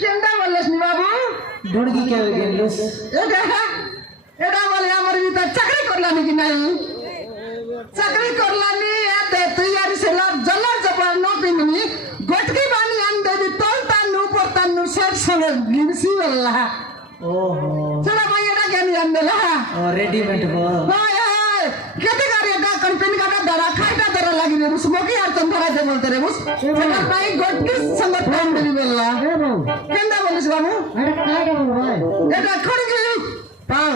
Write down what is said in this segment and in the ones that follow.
কেনটা বললেস নি বাবু ढूंढगी क्या गेलस এটা বলে আমার ভিতর চাকরি করলাম কি নাই চাকরি করলাম এতে তুই আর সেলার জলার জবর ন পিননি গটকি বানি আন দেবি তোল তান্নু উপর তান্নু সব সঙ্গে গিনসি বললা ओहो চলা ভাই এটা কেন আন দেলা रेडीमेड वो হায় হায় কেতে করে এটা কম্পানি কাটা ধরা খাইটা ধরা লাগি রে মুসমকি আর চন্দরা দে বলতে রে মুস সেটা ভাই গটকি সঙ্গে ফোন দিবি বললা ए बाबू কেনটা বলিস বাবু अरे काय का बोल भाई এটা খড়ি पाओ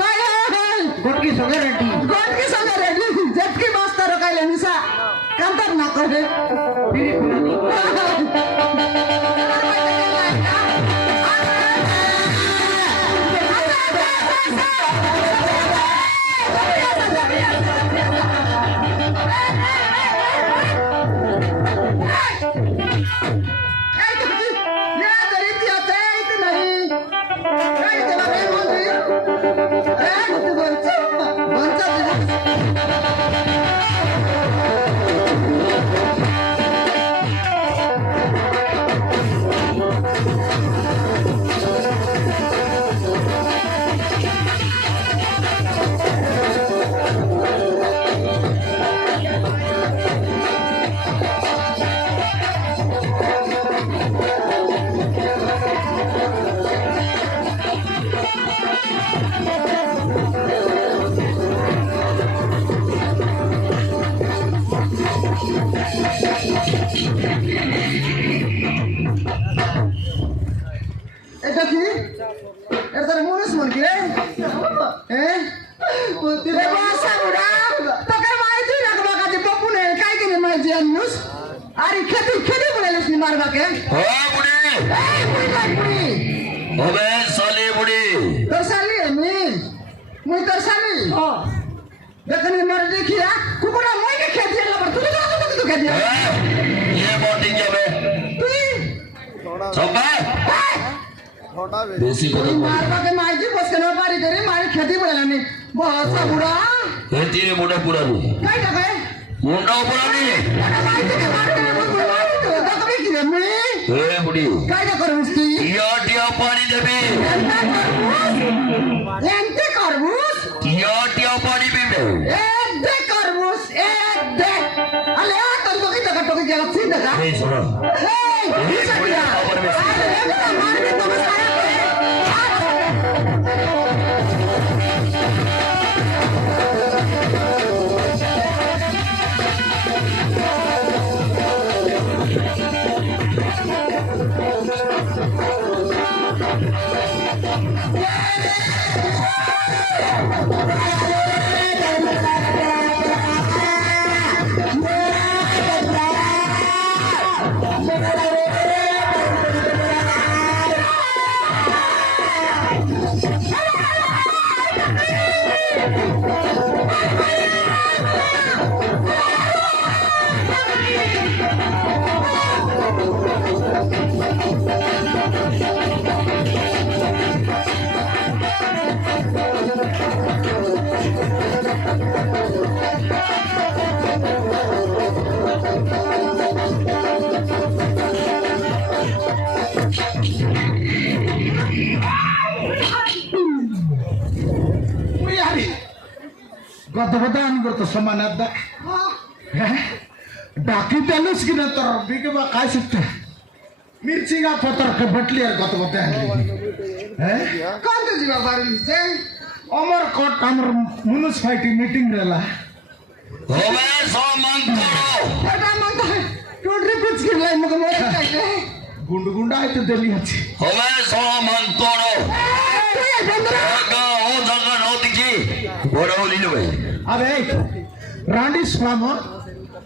हाय हाय हाय गुटकी सगे रेडी गोट के संग रेडी जबकि मास्टर रोकाइले निसा कांतर ना करे फिर पुरानी এটা কি এটা তোর মনুষ মন কি রে হ্যাঁ রে বাসা বুড়া তোকে মাইজি রাখবা কাজে পপু নে কাই কি মাইজি আনুস আরে খেতে খেতে বলেছিস নি মারবাকে ও বুড়ি এই বুড়ি লাগ বুড়ি ওবে সালি বুড়ি তোর শালি আমি মুই তোর শালি দেখনি মার দেখিয়া কুকুরা মইকে খেতে লাবার তুই তো খেতে ये बॉडी যাবে তুই সবা বেশি কথা বল মারবাকে মাইজি বসকে না পারি করে মারি খেতে বলেলানি বাসা বুড়া এই তিরে মোটা পুরানি কাই টাকা মোটা পুরানি মাইজিকে মারতে মারি তো দেখবি কি রে মুই এ বুড়ি কাইটা করবুস তুই টিয়া পানি দেবে এন্তে করবুস টিয়া পানি পিবে এন্তে করবুস এন্তে আলে আ তোর তো কি টাকা তোকে গেল চিন টাকা এই শোনো এই বিছাড়িয়া আরে মারবি তো সারা করে गदबदान करतो समानात डाकी त्यालाच की नंतर बिग बा काय शिकते मिरची गा पतर के बटली यार गदबदान কোন তো জিবা বাড়ি যে अमर कोट अमर म्युनिसिपालिटी मीटिंग रहला ওবে সম্মান করো এটা মত টোটরি কুছ কি লাই মগে মরে যাইলে गुंड गुंडा आयते दिल्ली আছে ওবে সম্মান করো তুই বন্ধরা আগা ও জায়গা নদীকি বড় হলি নবে अबे रांडी स्वाम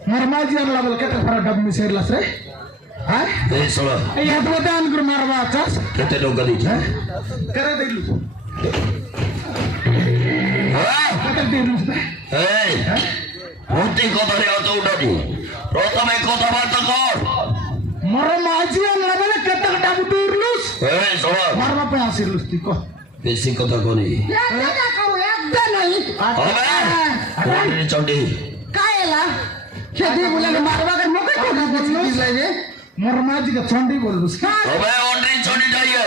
मरमाजी अन लेवल के फरा डब में सेरलास रे हां এই শোনো ए गदबदान कर मारवा चास কেতে টাকা দিছ करे देलु হ্যাঁ कते देलु এই প্রতি কথারে অত উঠানি প্রথমে কথাবার্তা কর मरमाजी अन लेवल कते डब दूरलुस এই শোনো मारवा पे आसिरलुस ती को বেশি কথা করি এটা কাউ একদম নাই হবে চন্ডি কায়লা খেদি বলে মারবা কে মকে কোঠা দিছিস লাগে মোর মাঝিকে চন্ডি বলবো হবে অন্ডি চন্ডি যাইয়ে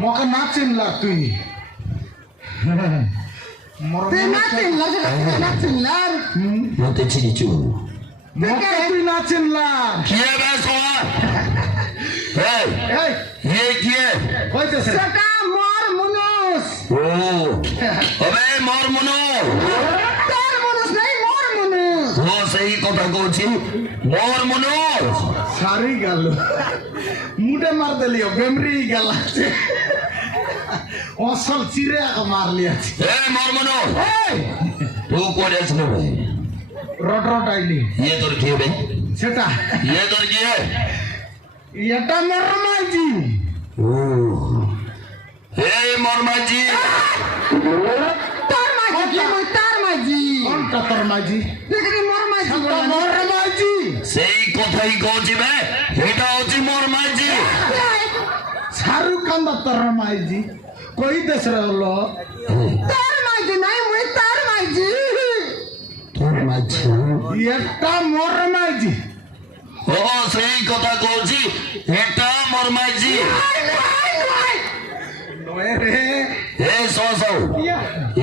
মকে না চিনলা তুই মোর তুই না চিনলা সেটা না চিনলার মতে চিনিছু মকে তুই না চিনলা কি হবে সোয়া এই এই এই কি কইতেছে সেটা মোর মনুষ ও হবে মোর মনো তোর মনুষ নাই মোর মনুষ ও সেই কথা কইছি মোর মনো সারি গেল মুটে মার দিলিও বেমরি গেল অসল চিরে মারলি আছে এ মোর মনো তুই কোরে আসলে ভাই রট রট আইলি ये তোর কি হবে সেটা ये তোর কি এটা মোর মাঝি ও এই মোর মাঝি তোর মাঝি কি মই তার মাঝি কোনটা তোর মাঝি দেখি মোর মাঝি সেটা বলে মোর মাঝি সেই কথাই কইছি বে এটা হচ্ছে মোর মাঝি শাহরুখ খান দা তোর মাঝি কই দেশ রে হলো তোর মাঝি নাই মই তার মাঝি তোর মাঝি এটা মোর মাঝি ও সেই কথা কইছি এটা মোর মাঝি নয় রে এ সো সো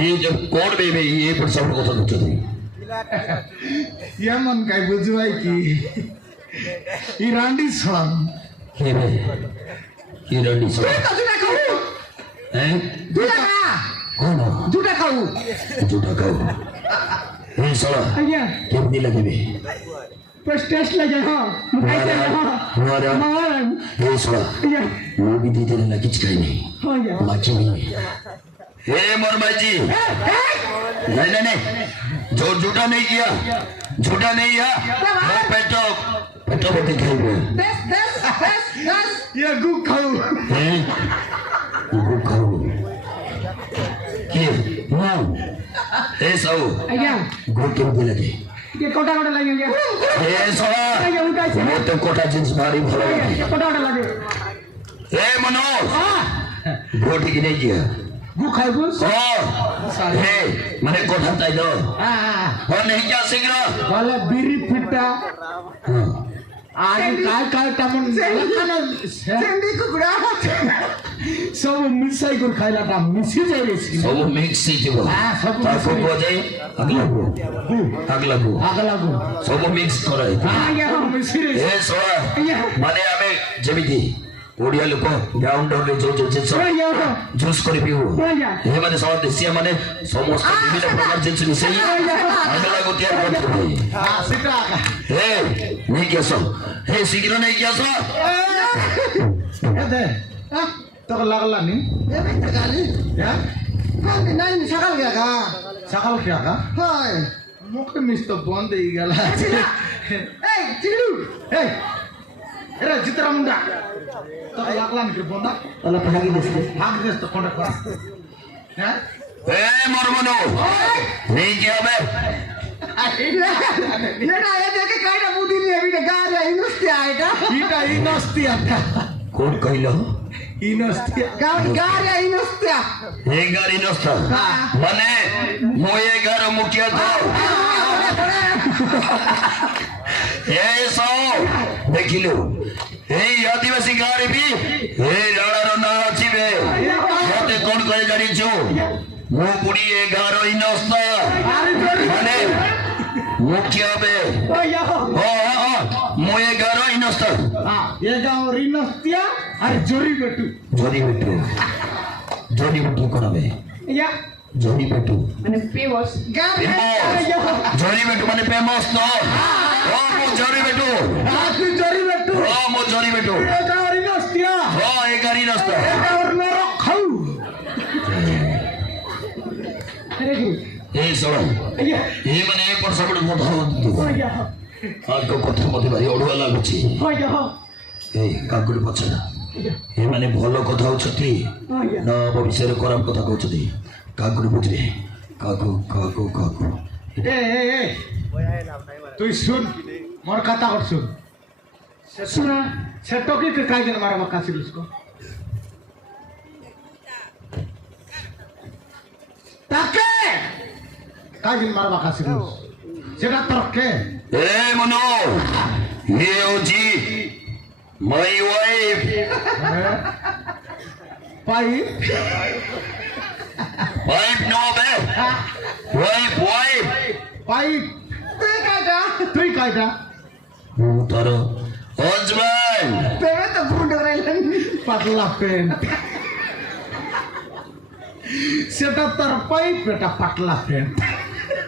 এই যে কোড বেবি এই पर सब কথা হচ্ছে তুই এমন কাই বুঝবাই কি ই রান্ডি ছড়াম কে বে কি রডি সো তুই তো দুটা খাও হ্যাঁ দুটা খা কোন দুটা খাও झूठा खाओ এই সরা আজ্ঞা কেমনি লাগবে বেশ টেস্ট লাগে হ্যাঁ খাইতে হ্যাঁ हमारा মান এই সরা আজ্ঞা वो भी दे देना ना किच खाई नहीं আজ্ঞা लाची नहीं ए मोर भाई नहीं नहीं नहीं जो झूठा नहीं किया वो पेटो पेटो बोलते खाई বেশ বেশ বেশ বেশ ইয়া গু খাও हैं वो खाओ क्या वाओ ए सो আজ্ঞা गो केमती लगे কে কোটা কোটা লাগে আজ্ঞা ए सरा আজ্ঞা উঠাইছে वो तो कोटा जींस मारी भलो लगे কোটা কোটা লাগে ए मनोज गो ठीक नहीं किया গু খাইবো ओ हे मैंने कोठा ताई दो और नहीं क्या शीघ्र বলে বিড়ি ফিটা हाँ আজ কাল কাল তেমন লাখানো সেন্ডি কুকুড়া সব মিশাই করে খাইলাটা মিশি যাই গেছি सब मिक्स ही थी वो हाँ, सब ताको mix को जाए अगला को আগলাগু सब मिक्स करे আজ্ঞা মিশি রে ए सोड़ा আজ্ঞা माने हमें जेमिति ओडिया लोक ग्राउंड रे जो जो जिंस আজ্ঞা जूस करे पियो আজ্ঞা हे माने सब देशिया माने समस्त विभिन्न प्रकार जिंस मिसई अगला को तैयार करते সেটা हे नहीं क्या सो हे शीघ्र नहीं क्या सो এ দে তোকে লাগলা নি এবে গালি হ্যাঁ কোন নাই সকাল গেগা সকাল খেয়া কা হয় মুখে মিস তো বন্ধ হয়ে গেল এই চিলু এই এরা জিতরা মুন্ডা তোকে লাগলা নি বন্ধা তাহলে ভাগি দিছে ভাগ দেশ তো কোনটা করা হ্যাঁ ए मरमनो नहीं क्या बे এটা এ দেখে কাইটা বুদ্ধি নিয়ে বিটা গাড়ি ইনস্তে আইটা ইটা ইনস্তি আটা कौन कहलो ইনস্তি গাড়ি ইনস্তে ये गाड़ी नस्ता माने मोये घर मुखिया तो ये सो देखिलो এই আদিবাসী গাড়ি বি এই রাড়ার না আছিবে মতে কোন করে জানিছো মো পুরি এ গাড় ইনস্তা মানে মুখিয়া বে আজ্ঞা ও মোয়ে গাড় ইনস্তা এ গাঁও ইনস্তিয়া আর জরি বেটু জরি বেটু করাবে আজ্ঞা জরি বেটু মানে পেওস গাড়ি জরি বেটু মানে ফেমাস তো ও মো জরি বেটু তুই জরি বেটু ও মো জরি বেটু এ গাঁও ইনস্তিয়া ও এ গাড়ি নষ্ট এ গাঁও নরক খাও আরে কি এই সরো আজ্ঞা এই মানে এ পর সবড় কথা হতো আজ্ঞা আজকে কথা মতে ভারি অড়ুয়া লাগুছি আজ্ঞা এই কাকুড়ি পছ না এ মানে ভালো কথা হচ্ছে আজ্ঞা না ভবিষ্যতের খরাপ কথা কହୁଛନ୍ତି কাকুড়ি বুঝবে কাকু কাকু কাকু এ তুই শুন মোর কথা কর শুন শুনা সেটো কি কাই দিন মারা কাছিল उसको তাকে কাজিল মারবা কাছিল সেটা তোর কে এ মনো হে হচ্ছে মাই ওয়াইফ পাই ওয়াইফ নো বে ওয়াইফ ওয়াইফ পাই তুই কাটা তুই কাইটা তোর হাজবেন্ড তেমে তো ভুল রাইলেন পাতলা প্যান্ট সেটা তোর পাইপ এটা পাতলা প্যান্ট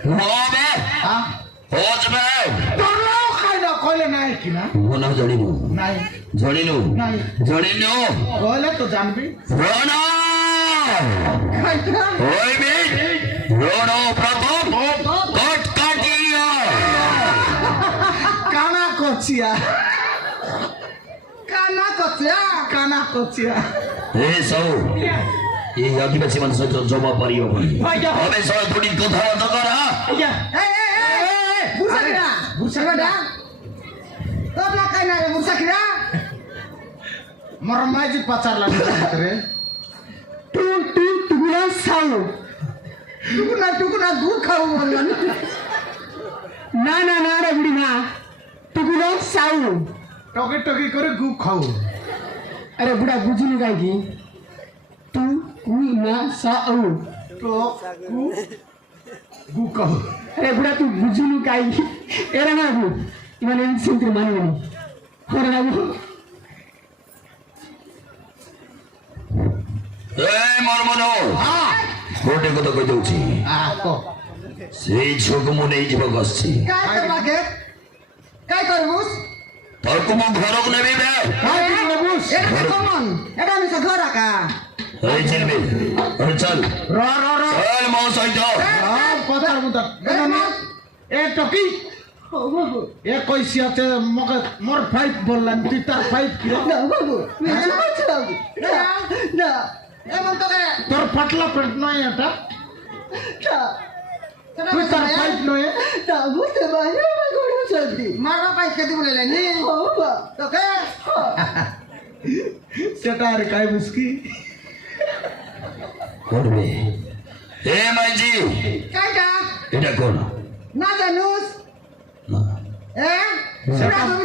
নো বে হ্যাঁ হাজবেন্ড তোর কাইটা কইলে নাই কিনা মনো জানিনু নাই জানিনু নাই জানিনু কইলে তো জানবি রোনা কাটা ওই মিট রোনো প্রথম কট কাটিয়া কানা কচিয়া কানা কচা কানা কচিয়া এ সৌ এই আদিবাসী মানুষ তো জমা পারিও হবে সব দুটি কথা তো করা এই বুসাকিরা বুসাকিরা তোর না কাই না বুসাকিরা মোর মাইজি পাচার লাগে রে টুকুরা সাউ টুকুনা দুধ খাও বললেন না না না রে বুড়ি না টুকুরা সাউ টকি টকি করে গু খাও আরে বুড়া বুঝিনি কাই কি তু কুই না সাউ তো গু গু খাও আরে বুড়া তুই বুঝিনি কাই কি এরা না বু মানে সিন্ত্র মানবি ওরে না বু এ মর্মনো গোটে কথা কই দউছি তো সেই ছোকমু নেই যাব গছছি কাই তোমাকে কাই করবুস তোর কুমু ঘরক নেবি বে কাই বুস এটা তো কমন এটা আমি তো ঘর আকা এই চলবি আরে চল র র র চল মৌসাই তো কথার মতো এ টকি এ কইছি আছে মকে মোর ফাইভ বললাম তুই তার ফাইভ কি না বাবু মিছে মাছ বাবু না এমন তো কে তোর পাতলা পেট নয় এটা তুই তার ফাইভ নয় না বুঝতে পারি আমি করে চলতি মারবা পাই খেতে বলে নি বাবা তো কে সেটা আর কাই বুঝকি করবে এ মাইজি কাইটা এটা কোন না জানুস না এ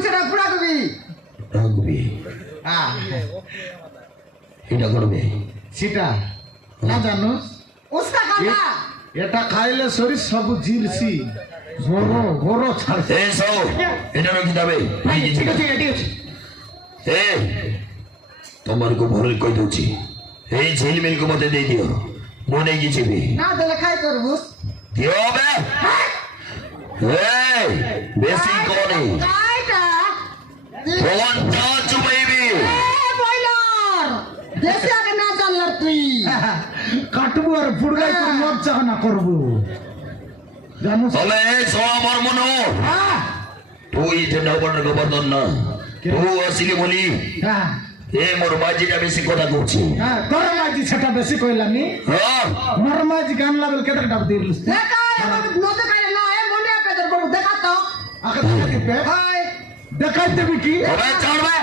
সেটা পুরা কবি রাগবি হ্যাঁ এটা করবে সেটা না জানোস উস্তা কাটা এটা খাইলে শরীর সব জিলছি গরো গরো ছাড়ছে এ সৌ এটা রকি যাবে ঠিক আছে ঠিক আছে এ তোমারକୁ ଭଲ କହି ଦଉଛି ଏଇ ଝିଲମିଲକୁ ମତେ ଦେଇଦିଅ ମୁଁ ନେଇକି ଯିବି না দিলে খাই করবুস ଦିଅ ବେ ଏ ବେଶୀ କହନି কাইটা ফোন চুপাইবি এ বয়লার দেশে আগে না জানলার তুই কাটবো আর ফুড়গাই করে মজা না করবো জানোস তবে এ সব আমার মনো তুই যে নবর গোবর্ধন না তুই আসিলি বলি হ্যাঁ এ মোর বাজিটা বেশি কথা কହୁଛି হ্যাঁ তোর মাঝি সেটা বেশি কইলাম হ্যাঁ মোর মাঝি গান লাবেল কেটে ডাব দিল দেখা এমন নতে কাইলে না এ মনে পেদের বড় দেখা তো আগে দেখা দিবে হাই দেখাই দেবি কি হবে চড়বে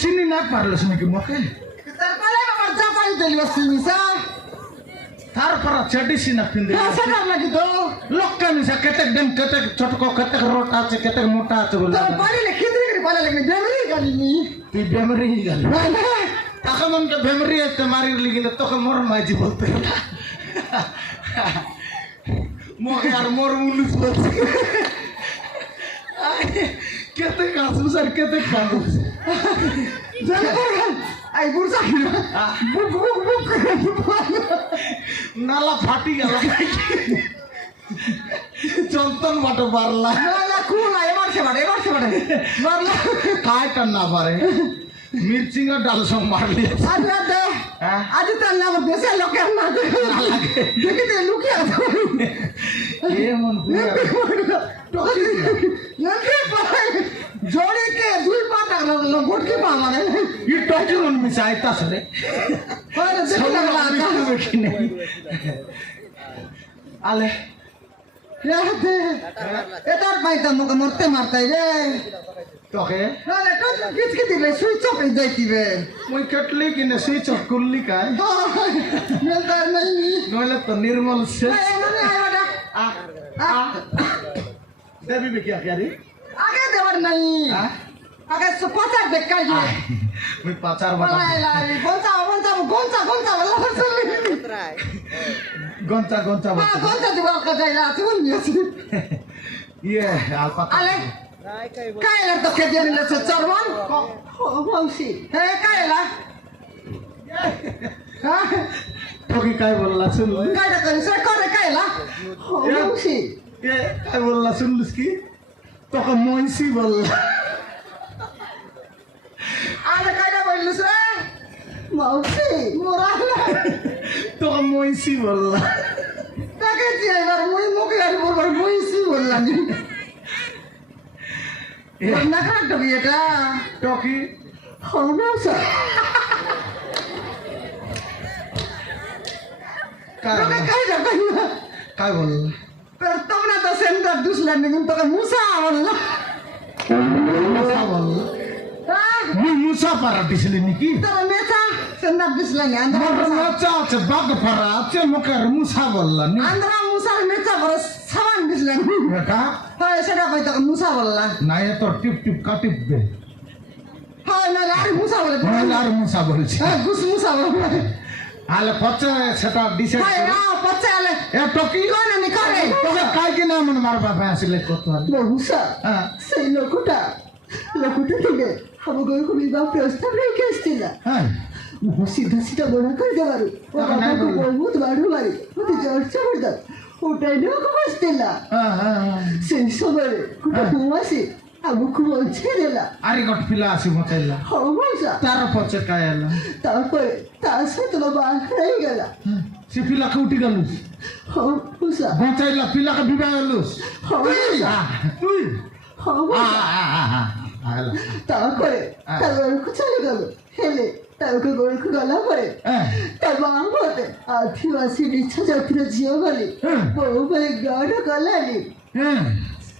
চিনি না পারলস নাকি মকে তারপরে আমার যা পাই দিলি সিমিসা তারপর চেডিসি না পিন্দে সেটা লাগি তো লোকটা মিশা কেতে দেন কেতে ছোটকো কেতে রোটা আছে কেতে মোটা আছে বলে তোর পারি লে খিদরি করে পালা লাগনি দেমরি গালিনি তুই বেমরি গেল না না তাকে মনকে বেমরি আছে মারি লিগিলে তোকে মোর মাঝি বলতে মকে আর মোর মুলুস বলছে কেতে কাসুস আর কেতে কাঁদুস জানো এই বুড়া বুক বুক বুক নালা ফাটি গেল চন্দন বাটো পারলা না খুলা এবার সে বাড়ে মারলা কায়টা না পারে মির্চিঙ্গা ডাল সব মারলি আজ রাতে আজ তার নাম দেশে লোকের না দেখি লুকিয়ে আছে এমন জোরে কে দুই পা টাকলো গোটকে পা মারে ই টকি মন মিশাইতাছ রে আলে এটার পাইতাম মুখে মরতে মারতাই রে টকে নাহলে তো কিচকে দিবে সুইচ অফ হয়ে যাইতিবে মুই কেটলি কিনে সুইচ অফ করলি কাই মেলতা নাই নইলে তো নির্মল শেষ মানে আইবাটা দেবি বে কিয়া রে আগে দেওয়ার নাই আগে পচার দেখাই যে মুই পাচার বাটা লাই গঞ্চা বলা চলি গঞ্চা গঞ্চা বাটা গঞ্চা দিব কাজাইলা তুই নিয়েছি ইয়ে আলপাতা আলে কাইলা তো কে দিয়ে নিলে চরমন বংশী হে কাইলা টকি কাই বললা শুন কাইলা কইছে করে কাইলা বংশী এ কাই বললা শুনলিস কি তোকে মইসি বললা আরে কাইলা বললিস রে বংশী মোরা তোকে মইসি বললা তাকে দিয়ে এবার মুই মুখে আর বলবার মুইসি বললাম না খারাপ টবি এটা টকি হমসা তোকে কাইলা কইলা কাই বললা তোমরা তো সেন্টার দুসলেন কিন্তু তোকে মুসা বললা মুসা বললা মুই মুসা পারা দিছিলি নাকি তোর মেচা সেন্টার দুসলেন মোর নাচা আছে বাগ পারা আছে মুখের মুসা বললা নি আন্দ্রা মুসার মেচা বড় সামান দিসলেন বেটা হয় সেটা কই তোকে মুসা বললা না এ তো টিপ টিপ কাটিপ দে হয় না আর মুসা বলে নইলে আর মুসা বলছি হ্যাঁ গুস মুসা বলে আলে পচে সেটা ডিসাইড হয় করে না পচা আলে এ টকি কোন নি করে তোকে কাই কিনা মন মার বাবা আসলে কত মুসা হ্যাঁ সেই লোকটা থেকে আমাকে বিবাহ প্রস্তাব রেখে এসেছিল হ্যাঁ সিধা সিধা মনে করে দেওয়ার ও বাবাকে বহুত বাড়ু বাড়ি ওতে চর্চা করতাম ওটাই নিয়ে ওকে বসছিল হ্যাঁ হ্যাঁ সেই সময় কোটা ঘুমাসি আমাকে বলছে দিলা আরে গট পিলা আসি মচাইলা হমসা তার পচে কাই আলা তারপরে তার সাথে বাবা হয়ে গেল সে পিলাকে উঠি গেলুস হমসা মচাইলা পিলাকে বিবাহ গেলুস তুই তারপরে তার গরুকে চলে গেল হেলে তারকে গরুকে গলা পরে তার মা বলতে আদিবাসী নিচ্ছা যাত্রা ঝিও বলি বউ বলে গাঢ় গলালি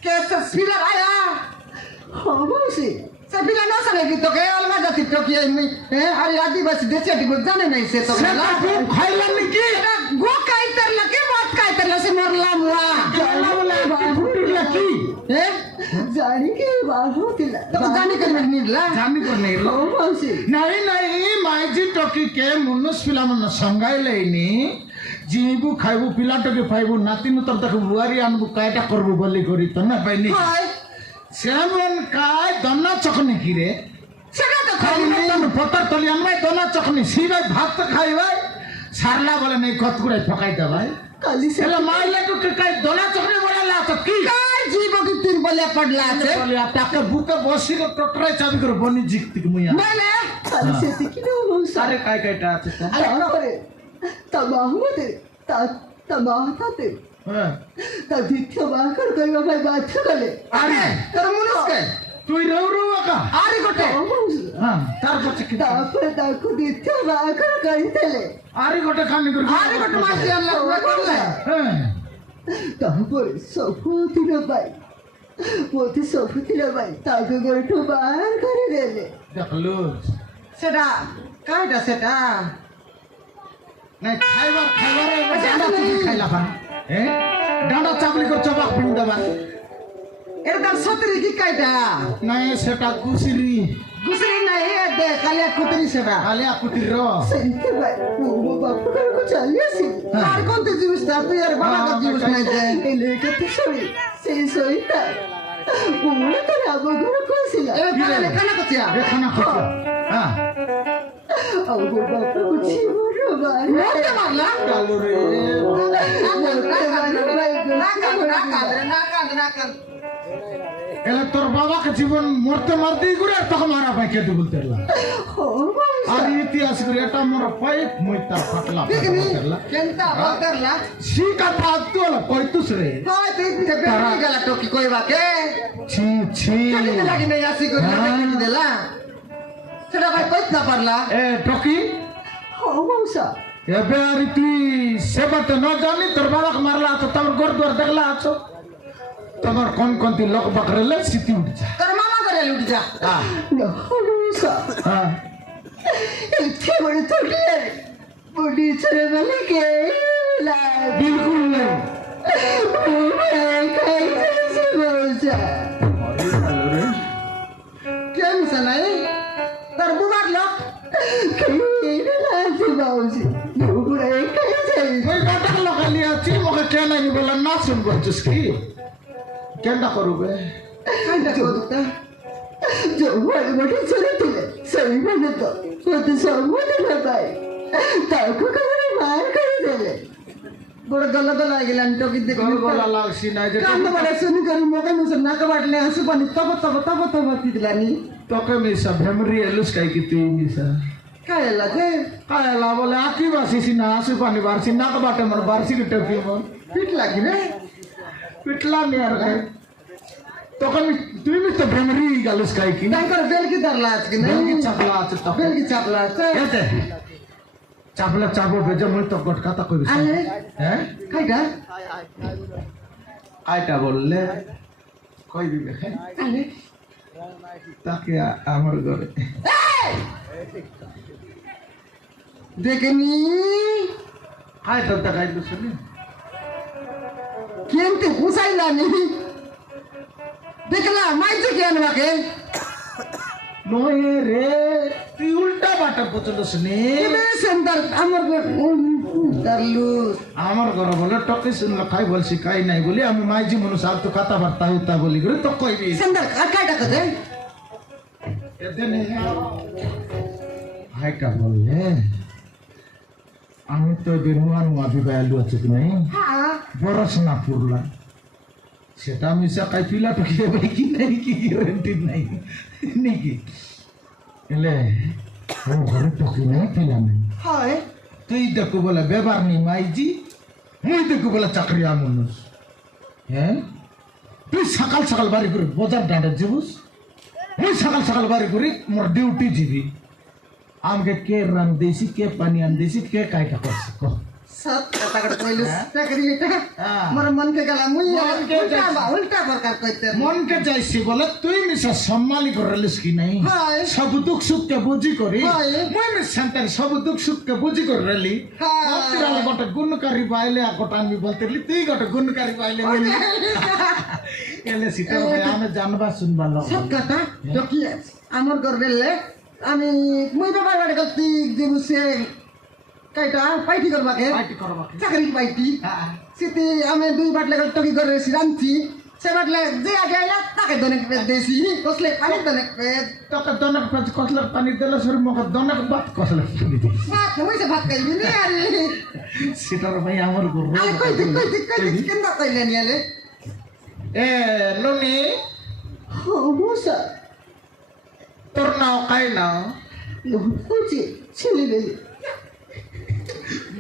কে পিলা আয়া হবসি সে পিলা না সালে কি তোকে অলমা জাতি টকি আরে আদিবাসী দেশে দিব জানে নাই সে তো খাইলাম নাকি গো কাইতার লাগে বাত কাইতার লাগে মরলাম ওয়া জানা বলে ফুটিলা কি জানি কি বাহু দিলা তো জানি কে নিলা জানি কর নেই হবসি নাই নাই মাইজি টকি কে মনুষ পিলা মন সঙ্গাই লেইনি জিবু খাইবু পিলা টকি পাইবু নাতি নতর তাকে বুয়ারি আনবু কাইটা করবু বলি করি তো না পাইনি হয় সেমন কাই দন্না চকনি কি রে সেটা তো খাইনি পতর তলি আনবাই দন্না চকনি সিবাই ভাত তো খাইবাই সারলা বলে নেই কত করে ঠকাই দেবাই কালি সে এলা মাইলে তো কাই দন্না চকনি বলালা তো কি কার জীবকে তিন বলে পড়লা আছে তাকে বুকে বসি টোটরাই চাবি করে বনি জিকতি মুইয়া বলে কালি সে কি না হমসা আরে কাই কাইটা আছে তো তারপরে তা মাহমুদে তা মাহতাতে হ্যাঁ তা দ্বিতীয় বাকর কইবা ভাই বাধ্য গলে আরে তোর মনসকে তুই রৌ রৌ আকা আরে গোটে হ্যাঁ তারপর কি তারপরে তাকে দ্বিতীয় বাকর কইতেলে আরে গোটে খানি করে আরে গোটে মাঝে আল্লাহ করলে হ্যাঁ তারপরে সফুতির ভাই মতে সফুতির ভাই তাকে গোটে বার করে দিলে দেখলো সেটা কাইটা সেটা নাই খাইবার ডাঁডা তুমি খাইলা পান হ্যাঁ ডাঁডা চাবলি করে চবাক পিন দেবা এরকম সতরি কি কাইটা নাই সেটা কুসিরি গুসরি নাই এ দে কালিয়া কুতরি সেটা আলিয়া কুটির র সেইতে ভাই ও বাপু করে চালিয়েছি আর কোন জিনিস তা তুই আর বাবা কা জিনিস নাই দে এলে কত সরি সেই সইটা ওরে তো আবো ঘর কইছিল এ কালে কানা কতিয়া দেখানা খোঁজ হ্যাঁ মরতে মারলা কালো রে এলে তোর বাবাকে জীবন মরতে মারতেই করে আর তোকে মারা পাই কেটে বলতে পারলাম আর ইতিহাস করে এটা মোর পাইপ মইতা ফাটলা শিকা ফাটতো হলো কইতুস রে ছি ছি এ টকি এবে আর তুই সেবাতে ন জানি তোর বাবাকে মারলা তো তোমার ঘর দুয়ার দেখলা আছো তোমার কোন কোন তুই লোক বাকরেলে সিটি উঠে যা তোর মামা করে লুট যা হ্যাঁ बिल्कुल नहीं क्या मिशन है तर बुबार लोग कोई नाटक लगा लिया थी मगर क्या नहीं बोला ना सुन कर जिसकी क्या ना करोगे जो बड़े बड़े चले थे सही बने तो वो तो सब मुझे लगाए ताकू करे बाहर कर दे बड़ा गलत लागेल आणि टोकी दे गला लागसी नाही जे कांदा बडा सुनी करी मोका मिसन नाका वाटले असं पण तब तिथला नी तो के मी सब मेमरी एलुस काय की तू मी सा काय आला ते काय ला बोले आकी वासी सी ना आसु पाणी बारसी नाक बाटे मन बारसी की टोपी मन पीठ लागी रे पिटला नाही यार काय तो के मी तुम्ही मी तो मेमरी गालुस काय की तांकर बेल की धरला आज की बेल नाही की छापला आज तो बेल की छापला येते चापला चापो बेजे मुळे तो गटका ता कोई आले हैं काय का आयटा बोलले कोई भी है आले ताकि আমার ঘরে देखनी আয়টা তাকাই তো শুনি केंते पुसायला नी देखला माहिती की अनवाके নয় রে তুই উল্টা বাটা পছন্দস নে इबे सेंटर अमर करलू আমার ঘর বলে টকে শুনলো খাই বলছি খাই নাই বলি আমি মাইজি মানুষ আর তো কথা বার্তা হইতা বলি করে তো কইবি सेंटर काय टाकते এদিনে হাইটা বললে আমি তো বেনুয়ান মাভি বাইলু আছে কি নাই हां পড়াশোনা করলাম সেটা আমি সাকাই পিলা টকে বলি কি নাই কি গ্যারান্টি নাই নাকি এলে ও ঘরে টকে নাই পিলা নাই हाय তুই দেখো বলে ব্যবহার নেই মাইজি মুই দেখো বলে চাকরিয়া মানুষ হ্যাঁ তুই সকাল সকাল বাড়ি করে বাজার ডাঁটে যাবুস মুই সকাল সকাল বাড়ি করে মোর ডিউটি যাবি আমাকে কে রান দিয়েছি কে পানি আন দিয়েছি কে কাইটা করছে কহ सात कटाकट पहिलो चाकरी बेटा हां मोर मन के गला मुई मन के उल्टा प्रकार कहते মনকে চাইছি বলে তুই মিশা সম্মালি করলিস কি নাই हाय সব দুঃখ সুখকে বুঝি করি হায়। মুই মিশান্তার সব দুঃখ সুখকে বুঝি করে রেলি হায়। মন্দিরালে গোটে গুণকারী পাইলে আর গোটা আমি বলতেলি তুই গোটে গুণকারী পাইলে বলি এলে সিটা আমি জানবা শুনবা লোক सब कथा तो की আমর করবেলে আমি মুই বাবা বাড়ি গতি দিবসে কাইটা পাইটি করবাকে পার্টি করবা চাকরি পাইটি হ্যাঁ সিটি আমি দুই বাটলে টকি করে রাঁধছি সে বাটলে যে আগে আইলা তাকে দনেক দেছি কসলে পানি দনেক তোকে দনক কসলে পানি দিলে সর মুখ দনক বাত কসলে পানি দিস ভাত মুই সে ভাত খাইবি নি আরে সিটার ভাই আমার গরু আরে কই কেন কইলে নি আলে এ ননি ও মুসা তোর নাও কাই নাও বুঝি ছেলে বেলি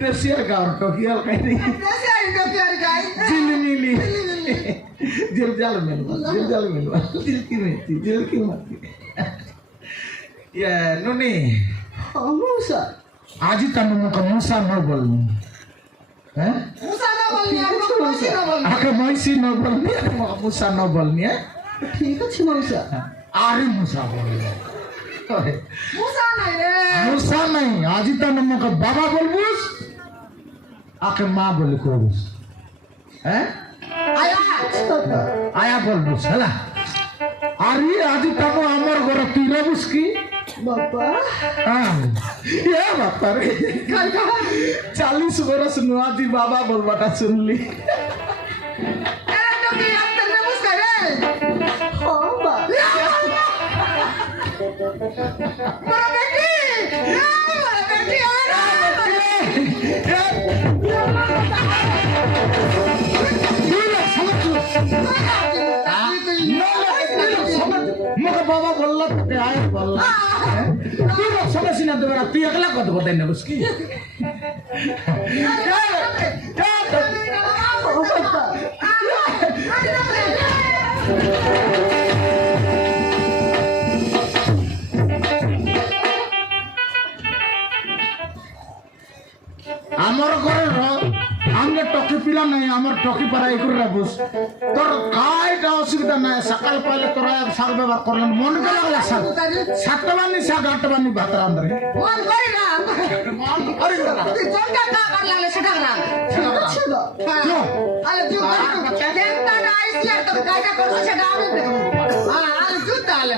দেশিয়ার গাওর টকিয়াল কাই নাই দেশে আই তো প্যার গাই জিলিমিলি दिल जाल मिलवा दिल की मेथी दिल की मती ये नोनी ও মুসা आज ही तनु मुका मूसा न बोलनी हैं মুসা না বলনি আর মুসা না বলনি आके मैसी न बोलनी मूसा न बोलनी है ঠিক আছে মুসা आरे मूसा बोलनी মুসা নাই রে मूसा नहीं आज ही तनु मुका बाबा बोलबुस आके माँ बोल कोबुस हैं আয়া आया बोलबुस हला आरे आज ही तनु अमर गोरा तीरबुस की বাবা ये बापा रे 40 बरस नुआदी बाबा बोलबाटा सुनली এরা তো কি আপনি নেমুস করে ও বা বড় বেটি বললা তুই লোকসভা সিনা দেবে না তুই একলা কত কথা নেবস কি আমার ঘরে আমরা টকি পিলা নাই আমার টকি পাড়াই করে রাখবস তোর কাইটা অসুবিধা নাই সকাল পাইলে তোরা শাক ব্যবহার করলেন মন কে লাগলা শাক 7টা বানি শাক 8টা বানি ভাত রান্ধরে মন করি না মন করি না তুই কোনটা কাকার লাগলে সেটা না ছিল আরে তুই কেনটা না আইসি আর তোর কাইটা করছিস সেটা আমি দেখব আরে তুই তাহলে